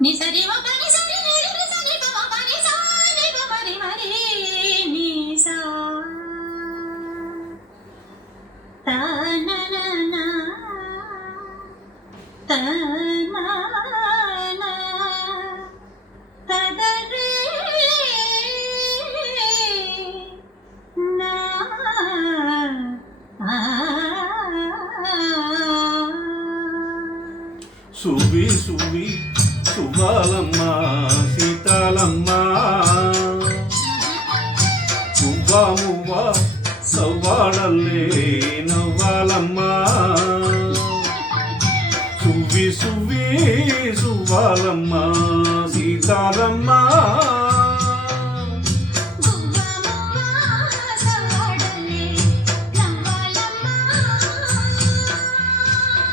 ని సరి మ పని సరి ని రి సరి ప మ పని సా ని ప మరి మరి ని సా తా నా నా నా తా నా నా తా ద రే నా ఆ సువి సువి సువ్వాలమ్మ సీతాలమ్మ మువ్వా మువ్వా సవ్వాడల్లే నవ్వాలమ్మ సువి సువి సువ్వాలమ్మ సీతాలమ్మ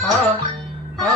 ఆ ఆ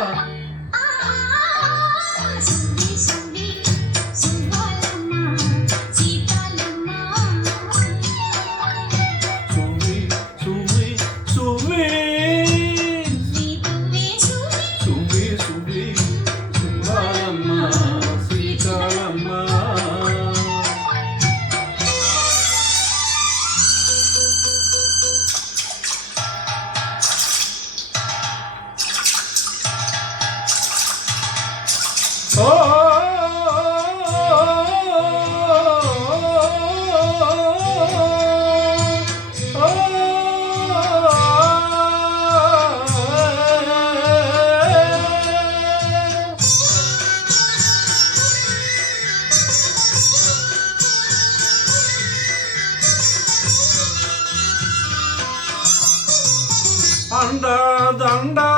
అండా దండా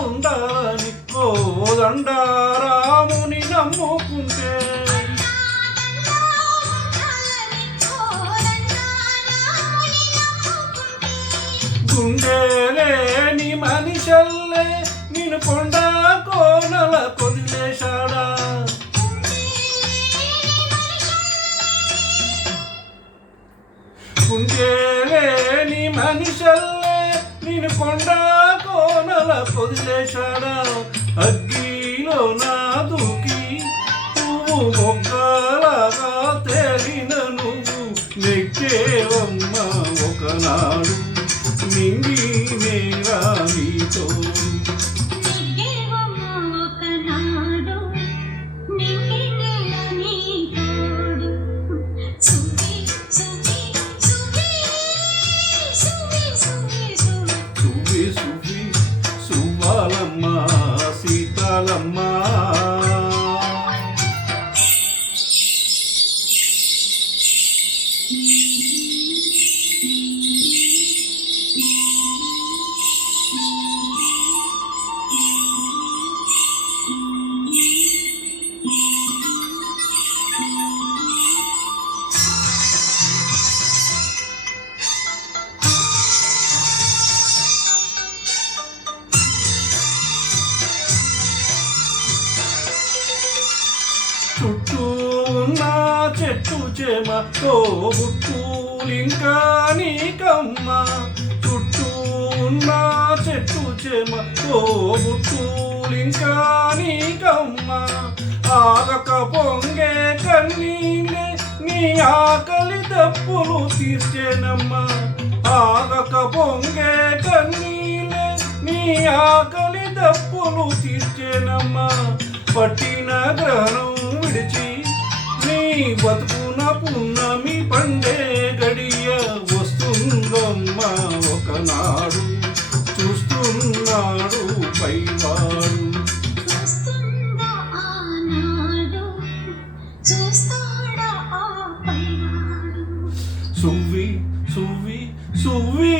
ఉండాలని కోదండ రాముని నమ్ముకుంటే గుండెలేని మనిషల్లే నిన్ను కొండ కోనల కొదిలేశాడా గుండెలేని మనిషల్లే నేను కొండ కోనల పొదిలేశాడా అగ్గిలో నా దూకి పువ్వు మొక్కలాగా తేలిన నువ్వు నెక్కేవమ్మ ఒకనాడు నింగి నేరా నీతో సువ్వాలమ్మ సీతాలమ్మ చుట్టూ ఉన్న చెట్టు చేమ తోబుట్టులింకా నీకమ్మ చుట్టూ ఉన్న చెట్టు చేమ తోబుట్టులింకా నీకమ్మ ఆగక పొంగే కన్నీళ్ళే నీ ఆకలి దప్పులు తీర్చేనమ్మ ఆగక పొంగే కన్నీళ్ళే నీ ఆకలి దప్పులు తీర్చేనమ్మ పట్టిన గ్రహణం విడిచి నీ బతుకున పున్నమి పండే గడియ వస్తుందమ్మ ఒకనాడు చూస్తున్నాడు పైవాడు సువ్వి సువ్వి సువ్వి